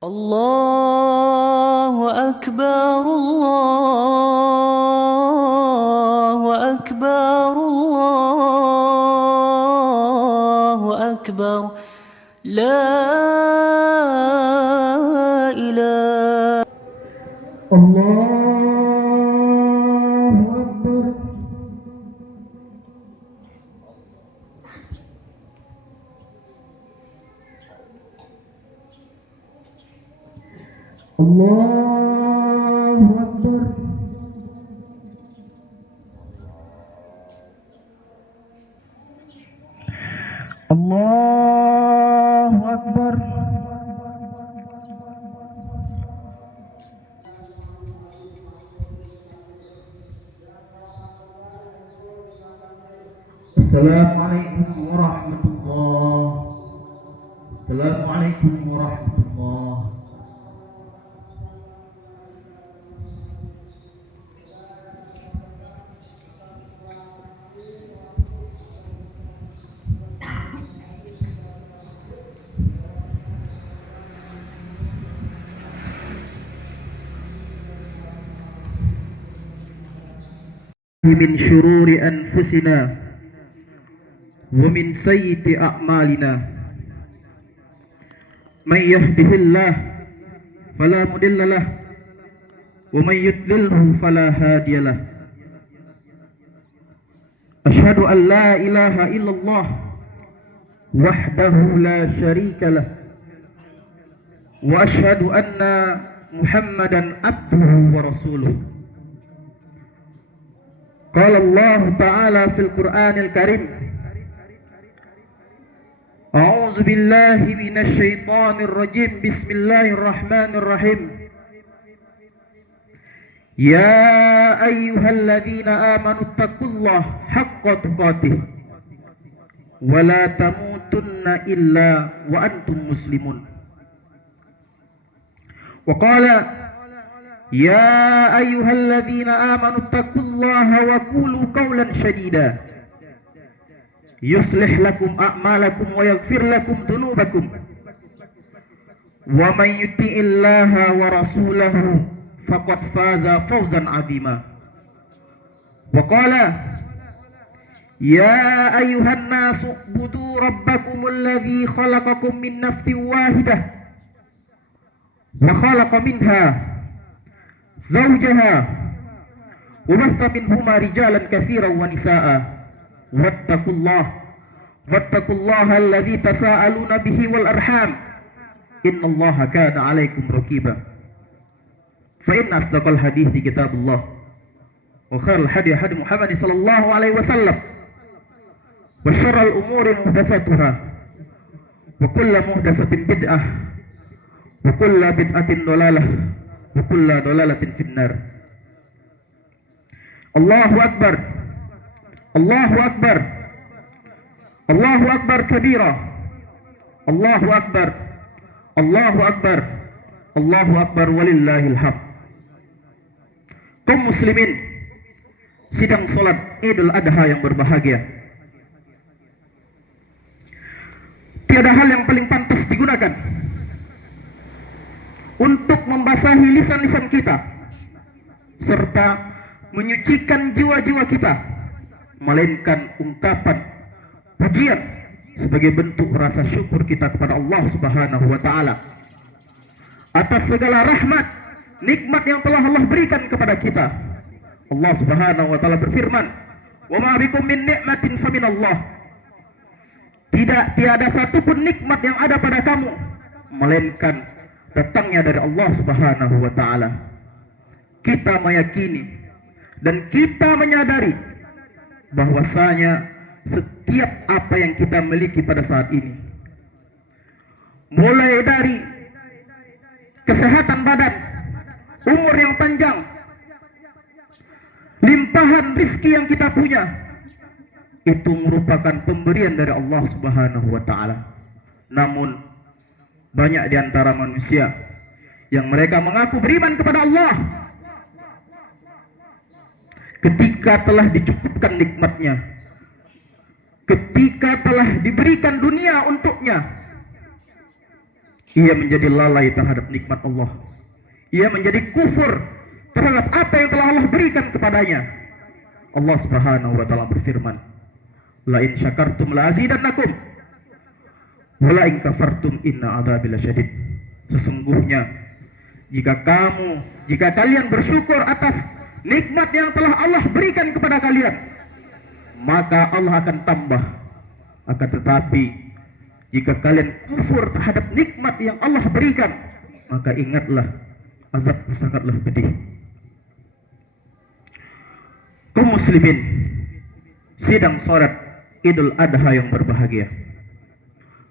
الله أكبر الله أكبر الله أكبر لا إله الله أكبر. الله أكبر. الله أكبر. Assalamualaikum warahmatullahi. Assalamualaikum warahmatullahi. Min syururi anfusina wa min sayyiati a'malina may yahdihillah fala mudhillalah wa may yudlilhu fala hadiyalah. Asyhadu an la ilaha illallah wahdahu la syarikalah wa asyhadu anna Muhammadan abduhu wa rasuluh. Qala Allah Ta'ala fil Qur'anil Karim, A'udzu billahi minasy syaithanir rajim. Bismillahirrahmanirrahim. Ya ayyuhalladzina amanu taqullaha haqqa tuqatih wa la tamutunna illa wa antum muslimun. Wa qala Ya ayyuhalladzina amanu taqullaha wa qulu qawlan shadida yuslih lakum a'malakum wa yaghfir lakum dhunubakum wa may yuti'illaha wa rasulahu faqad faza fawzan 'azima. Wa qala Ya ayyuhan nasu ubudu rabbakumul ladzi khalaqakum min nafsin wahidah wa khalaqa minha zawjaha wa batha minhuma rijalan katsiran wa nisaa wattaqullaha alladzi tasaaluna bihi wal arham innallaha kana 'alaikum raqiba. Fa inna asdaqal hadithi kitabullah wa khairal hadi hadi Muhammad sallallahu alaihi wasallam wa syarrul umuri muhdatsatuha wa kullu muhdatsatin bid'ah wa kullu bid'atin dhalalah wa kullu dhalalatin finnar. Allahu akbar. Allahu akbar. Allahu akbar kabira. Allahu akbar. Allahu akbar. Allahu akbar walillahil hamd. Kaum muslimin sidang salat Idul Adha yang berbahagia. Tiada hal yang paling pantas digunakan untuk membasahi lisan-lisan kita serta menyucikan jiwa-jiwa kita melainkan ungkapan pujian sebagai bentuk rasa syukur kita kepada Allah Subhanahu wa taala atas segala rahmat nikmat yang telah Allah berikan kepada kita. Allah Subhanahu wa taala berfirman, "Wa ma bikum min ni'matin faminallah." Tiada satupun nikmat yang ada pada kamu melainkan datangnya dari Allah Subhanahu wa taala. Kita meyakini dan kita menyadari bahwasanya setiap apa yang kita miliki pada saat ini, mulai dari kesehatan badan, umur yang panjang, limpahan rizki yang kita punya, itu merupakan pemberian dari Allah Subhanahu wa taala. Namun banyak di antara manusia yang mereka mengaku beriman kepada Allah, ketika telah dicukupkan nikmatnya, ketika telah diberikan dunia untuknya, ia menjadi lalai terhadap nikmat Allah. Ia menjadi kufur terhadap apa yang telah Allah berikan kepadanya. Allah Subhanahu wa taala berfirman, "La in syakartum la azidannakum wa la in kafartum inna adzabi lasyadid." Sesungguhnya jika kalian bersyukur atas nikmat yang telah Allah berikan kepada kalian, maka Allah akan tambah. Akan tetapi jika kalian kufur terhadap nikmat yang Allah berikan, maka ingatlah azabku sangatlah pedih. Kaum muslimin, sidang salat Idul Adha yang berbahagia.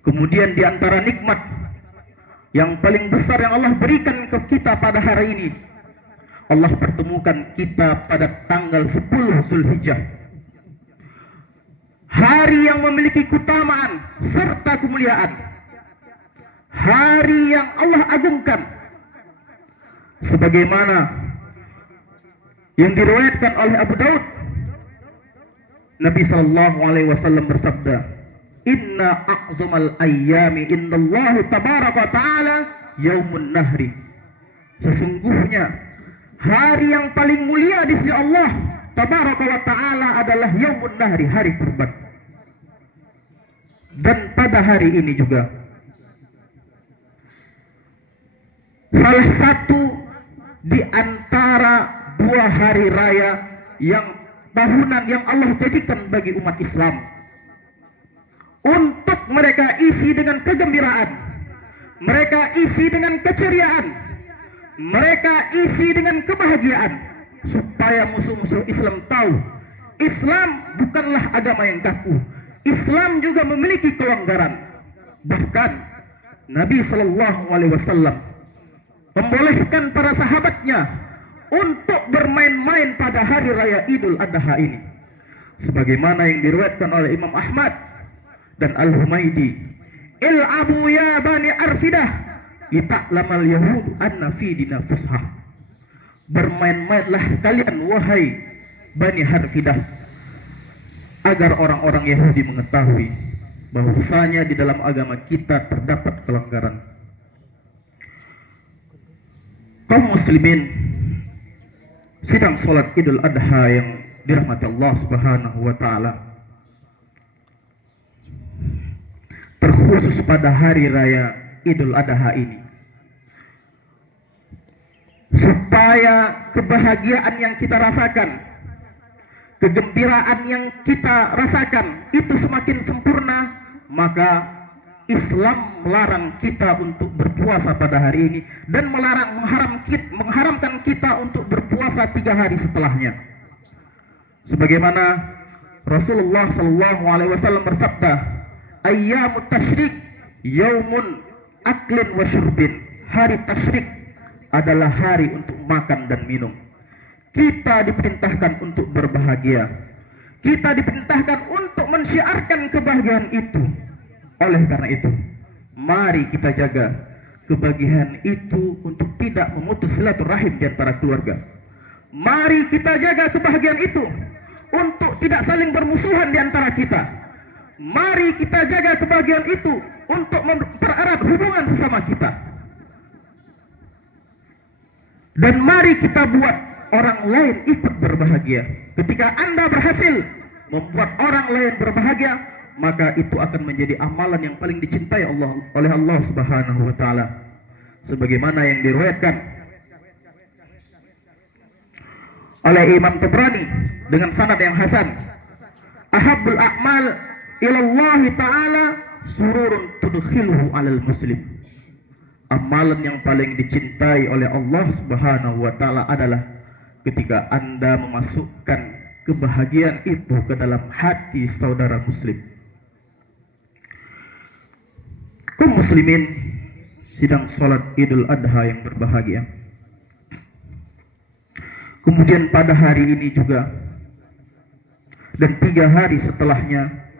Kemudian di antara nikmat yang paling besar yang Allah berikan ke kita pada hari ini, Allah pertemukan kita pada tanggal 10 Zulhijjah. Hari yang memiliki keutamaan serta kemuliaan. Hari yang Allah agungkan. Sebagaimana yang diriwayatkan oleh Abu Daud, Nabi sallallahu alaihi wasallam bersabda, "Inna a'zamal ayyami indallahu tabaraka wa ta'ala yaumun nahri." Sesungguhnya hari yang paling mulia di sisi Allah tabaraka wa ta'ala adalah yaumun nahri, hari kurban. Dan pada hari ini juga salah satu di antara dua hari raya yang tahunan yang Allah jadikan bagi umat Islam untuk mereka isi dengan kegembiraan, mereka isi dengan keceriaan, mereka isi dengan kebahagiaan, supaya musuh-musuh Islam tahu Islam bukanlah agama yang kaku. Islam juga memiliki kelonggaran. Bahkan Nabi Shallallahu Alaihi Wasallam membolehkan para sahabatnya untuk bermain-main pada hari raya Idul Adha ini, sebagaimana yang diriwayatkan oleh Imam Ahmad dan Al-Humaidi, "Il'abu ya bani Arfidah lita'lamal yahudu anna fi dina fushah." Bermain-mainlah kalian wahai Bani Harfidah, agar orang-orang Yahudi mengetahui bahwasanya di dalam agama kita terdapat kelonggaran. Kaum muslimin, sidang salat Idul Adha yang dirahmati Allah Subhanahu wa taala, terkhusus pada hari raya Idul Adha ini, supaya kebahagiaan yang kita rasakan, kegembiraan yang kita rasakan itu semakin sempurna, maka Islam melarang kita untuk berpuasa pada hari ini dan mengharamkan kita untuk berpuasa 3 hari setelahnya. Sebagaimana Rasulullah sallallahu alaihi wasallam bersabda, "Ayyamut tasyrik yaumun aklin wa syurbin." Hari tasyrik adalah hari untuk makan dan minum. Kita diperintahkan untuk berbahagia. Kita diperintahkan untuk mensyiarkan kebahagiaan itu. Oleh karena itu, mari kita jaga kebahagiaan itu untuk tidak memutus silaturahim di antara keluarga. Mari kita jaga kebahagiaan itu untuk tidak saling bermusuhan di antara kita. Mari kita jaga kebahagiaan itu untuk mempererat hubungan sesama kita. Dan mari kita buat orang lain ikut berbahagia. Ketika Anda berhasil membuat orang lain berbahagia, maka itu akan menjadi amalan yang paling dicintai oleh Allah Subhanahu wa taala. Sebagaimana yang diriwayatkan oleh Imam Tabrani dengan sanad yang hasan, "Ahabbul a'mal ila Allah taala sururun tudkhiluhu 'alal muslim." Amalan yang paling dicintai oleh Allah Subhanahu wa taala adalah ketika Anda memasukkan kebahagiaan itu ke dalam hati saudara muslim. Kaum muslimin, sidang salat Idul Adha yang berbahagia. Kemudian pada hari ini juga dan 3 hari setelahnya,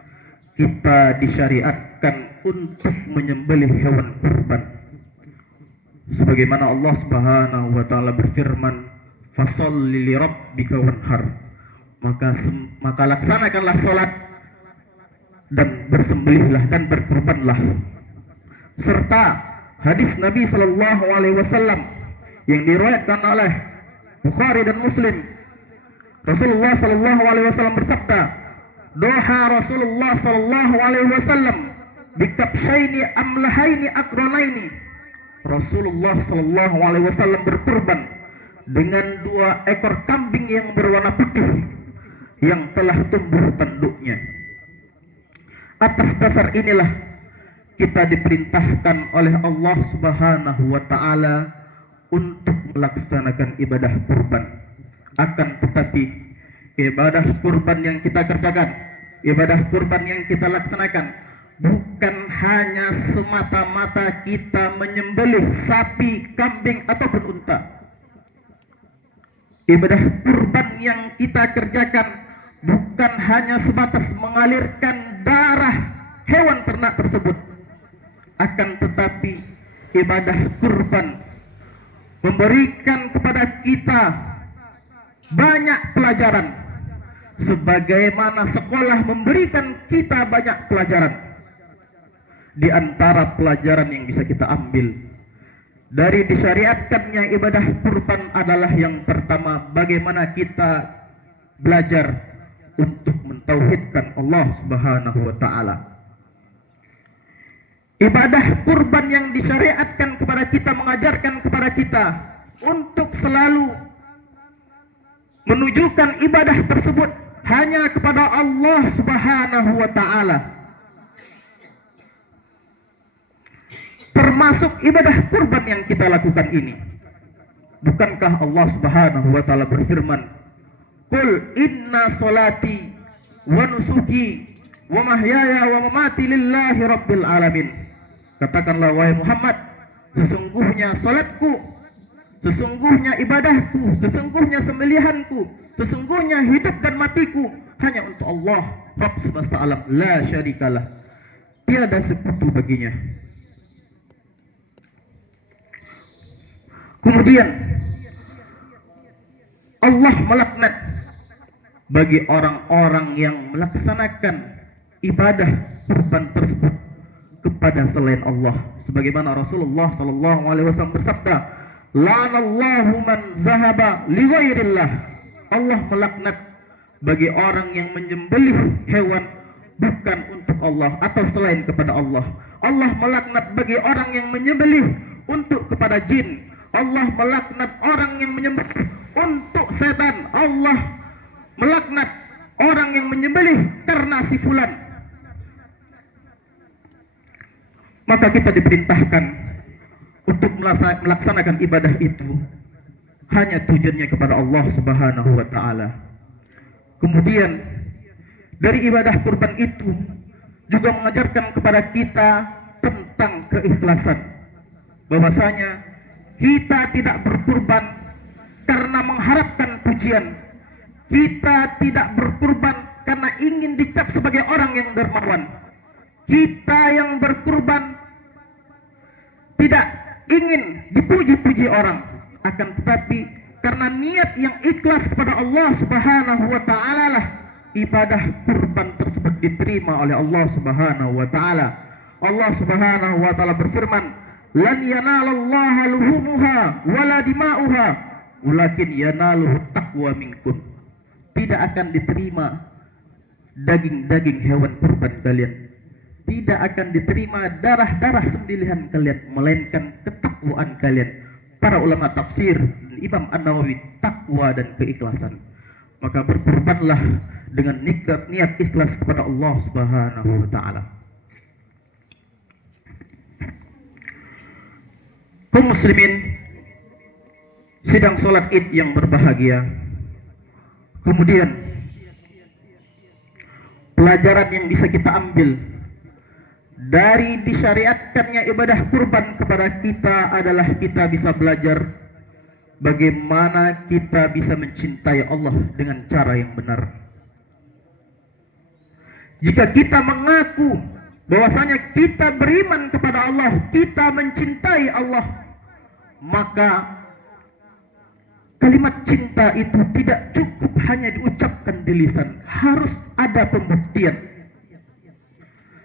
kita disyariatkan untuk menyembelih hewan kurban. Sebagaimana Allah Subhanahu wa taala berfirman, "Fasholli li rabbika wanhar." Maka laksanakanlah salat dan bersembelihlah dan berkurbanlah, serta hadis Nabi Sallallahu Alaihi Wasallam yang diriwayatkan oleh Bukhari dan Muslim. Rasulullah Sallallahu Alaihi Wasallam bersabda, doha Rasulullah Sallallahu Alaihi Wasallam bikabshaini amlahaini akranaini. Rasulullah Sallallahu Alaihi Wasallam berkurban dengan 2 ekor kambing yang berwarna putih yang telah tumbuh tanduknya. Atas dasar inilah kita diperintahkan oleh Allah Subhanahu wa taala untuk melaksanakan ibadah kurban. Akan tetapi ibadah kurban yang kita kerjakan, ibadah kurban yang kita laksanakan bukan hanya semata-mata kita menyembelih sapi, kambing ataupun unta. Ibadah kurban yang kita kerjakan bukan hanya sebatas mengalirkan darah hewan ternak tersebut. Akan tetapi ibadah kurban memberikan kepada kita banyak pelajaran, sebagaimana sekolah memberikan kita banyak pelajaran. Di antara pelajaran yang bisa kita ambil dari disyariatkannya ibadah kurban adalah yang pertama, bagaimana kita belajar untuk mentauhidkan Allah Subhanahu wa taala. Ibadah kurban yang disyariatkan kepada kita mengajarkan kepada kita untuk selalu menunjukkan ibadah tersebut hanya kepada Allah Subhanahu wa taala. Termasuk ibadah kurban yang kita lakukan ini. Bukankah Allah Subhanahu wa taala berfirman, "Qul inna salati wa nusuki wa mahyaya wa mamati lillahi rabbil alamin." Katakanlah wahai Muhammad, sesungguhnya salatku, sesungguhnya ibadahku, sesungguhnya sembelihanku, sesungguhnya hidup dan matiku hanya untuk Allah Rabb semesta alam, la syarikalah, tiada sekutu baginya. Kemudian Allah melaknat bagi orang-orang yang melaksanakan ibadah kurban tersebut kepada selain Allah, sebagaimana Rasulullah sallallahu alaihi wasallam bersabda, "Lanallahu man zahaba li ghairillah." Allah melaknat bagi orang yang menyembelih hewan bukan untuk Allah atau selain kepada Allah. Allah melaknat bagi orang yang menyembelih untuk kepada jin. Allah melaknat orang yang menyembelih untuk setan. Allah melaknat orang yang menyembelih karena si fulan. Maka kita diperintahkan untuk melaksanakan ibadah itu hanya tujuannya kepada Allah Subhanahu wa taala. Kemudian dari ibadah kurban itu juga mengajarkan kepada kita tentang keikhlasan, bahwasanya kita tidak berkurban karena mengharapkan pujian. Kita tidak berkurban karena ingin dicap sebagai orang yang dermawan. Kita yang berkurban tidak ingin dipuji-puji orang, akan tetapi karena niat yang ikhlas kepada Allah Subhanahu wa taala lah ibadah kurban tersebut diterima oleh Allah Subhanahu wa taala. Allah Subhanahu wa taala berfirman, "Lan yanalallaha luhumuha wala dima'uha, walakin yanaluhu taqwa minkum." Tidak akan diterima daging-daging hewan kurban kalian, tidak akan diterima darah-darah sembelihan kalian, melainkan ketakwaan kalian. Para ulama tafsir, Imam An-Nawawi, takwa dan keikhlasan. Maka berkurbanlah dengan niat ikhlas kepada Allah Subhanahu wa taala. Kaum muslimin sidang salat Id yang berbahagia. Kemudian pelajaran yang bisa kita ambil dari disyariatkannya ibadah kurban kepada kita adalah kita bisa belajar bagaimana kita bisa mencintai Allah dengan cara yang benar. Jika kita mengaku bahwasanya kita beriman kepada Allah, kita mencintai Allah, maka kalimat cinta itu tidak cukup hanya diucapkan di lisan, harus ada pembuktian.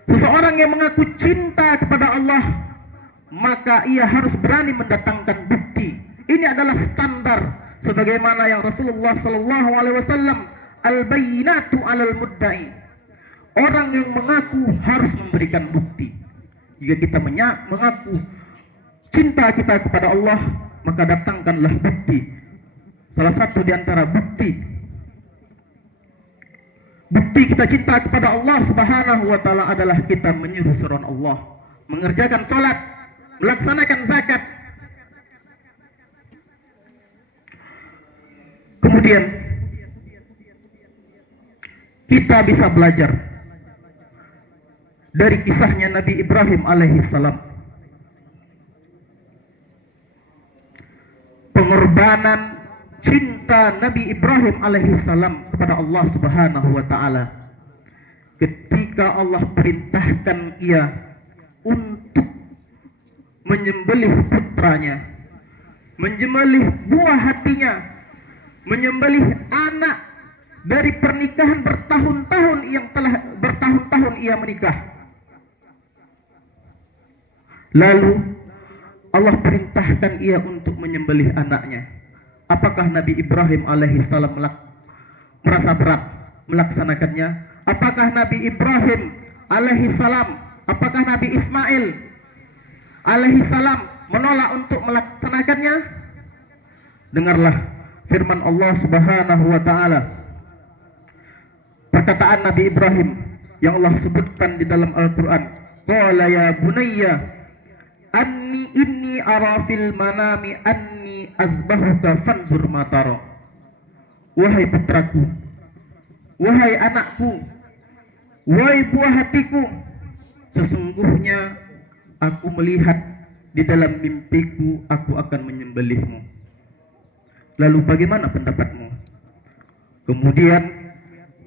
Seseorang yang mengaku cinta kepada Allah, maka ia harus berani mendatangkan bukti. Ini adalah standar sebagaimana yang Rasulullah sallallahu alaihi wasallam, al-bayyinatu 'alal mudda'i. Orang yang mengaku harus memberikan bukti. Jika kita mengaku cinta kita kepada Allah, maka datangkanlah bukti. Salah satu di antara bukti kita cinta kepada Allah Subhanahu wa taala adalah kita menyeru seruan Allah, mengerjakan salat, melaksanakan zakat. Kemudian kita bisa belajar dari kisahnya Nabi Ibrahim alaihissalam, pengorbanan cinta Nabi Ibrahim alaihissalam kepada Allah Subhanahu wa taala ketika Allah perintahkan ia untuk menyembelih putranya, menyembelih buah hatinya, menyembelih anak dari pernikahan bertahun-tahun ia menikah. Lalu Allah perintahkan ia untuk menyembelih anaknya. Apakah Nabi Ibrahim alaihissalam merasa berat melaksanakannya? Apakah Nabi Ibrahim alaihissalam, apakah Nabi Ismail alaihissalam menolak untuk melaksanakannya? Dengarlah firman Allah Subhanahu wa taala. Perkataan Nabi Ibrahim yang Allah sebutkan di dalam Al-Qur'an. Qala ya bunayya inni ara fil manami anni azbahuka fanzur ma tara. Wahai putraku, wahai anakku, wahai buah hatiku, sesungguhnya aku melihat di dalam mimpiku aku akan menyembelihmu. Lalu bagaimana pendapatmu? Kemudian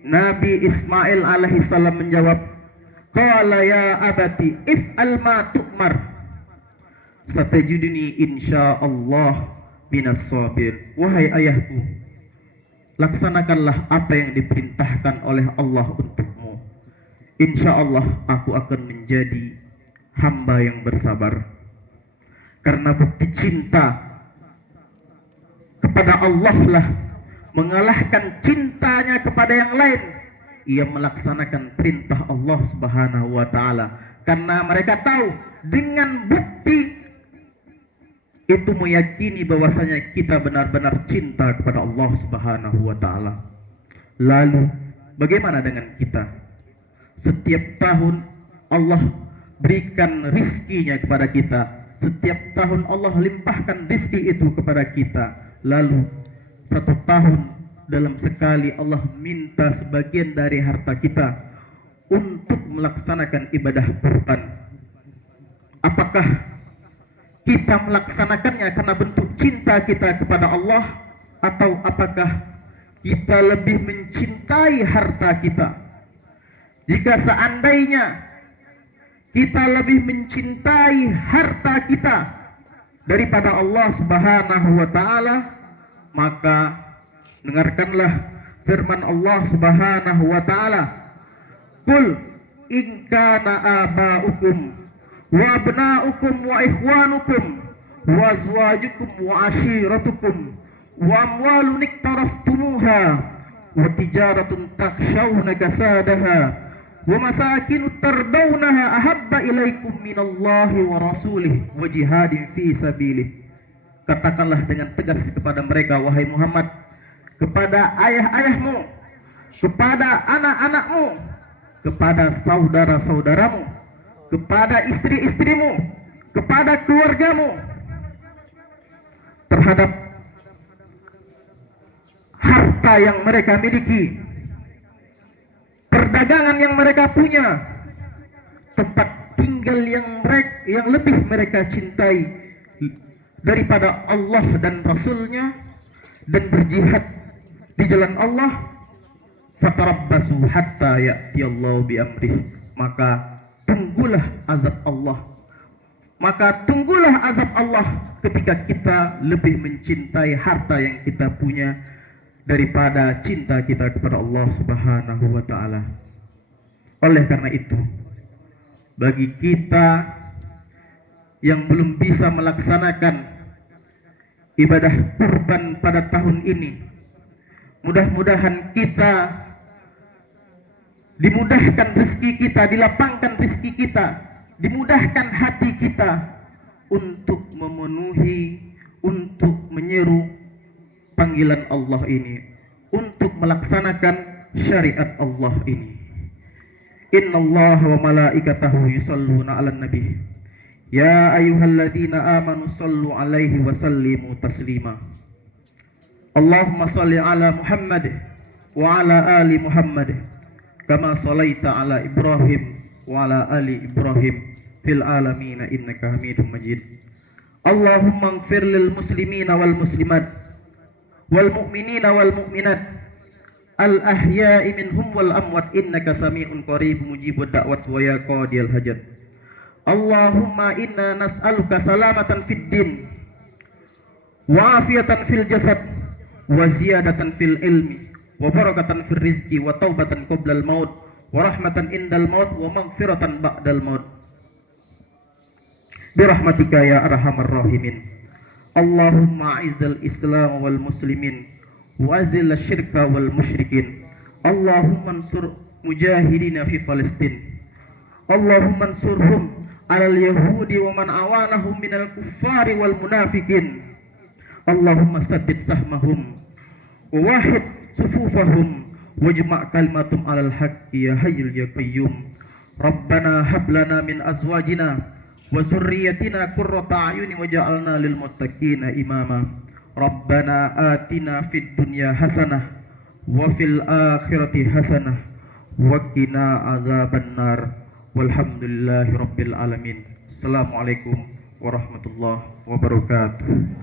Nabi Ismail alaihissalam menjawab, qala ya abati if'al ma tu'mar satajiduni insyaallah minas sabir. Wahai ayahku, laksanakanlah apa yang diperintahkan oleh Allah untukmu. Insyaallah aku akan menjadi hamba yang bersabar. Karena bukti cinta kepada Allah lah mengalahkan cintanya kepada yang lain. Ia melaksanakan perintah Allah Subhanahu wa taala karena mereka tahu dengan bukti itu meyakini bahwasanya kita benar-benar cinta kepada Allah Subhanahu wa taala. Lalu bagaimana dengan kita? Setiap tahun Allah berikan rizkinya kepada kita. Setiap tahun Allah limpahkan rizki itu kepada kita. Lalu satu tahun dalam sekali Allah minta sebagian dari harta kita untuk melaksanakan ibadah kurban. Apakah kita melaksanakannya karena bentuk cinta kita kepada Allah, atau apakah kita lebih mencintai harta kita? Jika seandainya kita lebih mencintai harta kita daripada Allah Subhanahu wa taala, maka dengarkanlah firman Allah Subhanahu wa taala, qul in kana aba'ukum wa abna'ukum wa ikhwanukum wa azwajukum wa ashiratukum wa amwalun iktaraftumuha wa tijaratun takhshawna kasadaha wa masakinu tardawnaha ahabba ilaikum minallahi wa rasulih wa jihadin fi sabilih. Katakanlah dengan tegas kepada mereka, wahai Muhammad, kepada ayah-ayahmu, kepada anak-anakmu, kepada saudara-saudaramu, kepada istri-istrimu, kepada keluargamu, terhadap harta yang mereka miliki, perdagangan yang mereka punya, tempat tinggal yang lebih mereka cintai daripada Allah dan Rasulnya, dan berjihad di jalan Allah. Fatarabbasu hatta ya'tiyallahu biamrih. Maka tunggulah azab Allah. Maka tunggulah azab Allah ketika kita lebih mencintai harta yang kita punya daripada cinta kita kepada Allah Subhanahu wa taala. Oleh karena itu, bagi kita yang belum bisa melaksanakan ibadah kurban pada tahun ini, mudah-mudahan kita dimudahkan rezeki kita, dilapangkan rezeki kita, dimudahkan hati kita untuk memenuhi, untuk menyeru panggilan Allah ini, untuk melaksanakan syariat Allah ini. Innallaha wa malaikatahu yusalluna 'alan nabi. Ya ayyuhalladzina amanu sallu 'alaihi wa sallimu taslima. Allahumma shalli 'ala Muhammad wa 'ala ali Muhammad kama shallaita 'ala Ibrahim wa 'ala ali Ibrahim fil alamin innaka Hamidum Majid. Allahumma ighfir lil muslimina wal muslimat wal mu'minina wal mu'minat al ahya'i minhum wal amwat innaka sami'un qarib mujibud da'wat wa ya qadiyal hajat. Allahumma inna nas'aluka salamatan fid din wa afiyatan fil jasad wa ziyadatan fil ilmi wa barakatan fil rizqi wa taubatan qoblal maut wa rahmatan indal maut wa maghfiratan ba'dal maut birahmatika ya arhamar rahimin. Allahumma a'izzal islam wal muslimin wa azil syirka wal musyrikin. Allahumma ansur mujahidina fi Palestin. Allahumma ansurhum alal yahudi wa man awanahum minal kuffari wal munafikin. Allahumma saddid sahmahum wa wahid sufufahum wajma' kalimatum alal haqqi ya hayyul ya qayyum. Rabbana hab lana min azwajina wa zurriyyatina qurrata a'yuni waj'alna lil muttaqina imama. Rabbana atina fid dunya hasanah wa fil akhirati hasanah wa qina azabannar. Walhamdulillahi rabbil alamin. Assalamualaikum warahmatullahi wabarakatuh.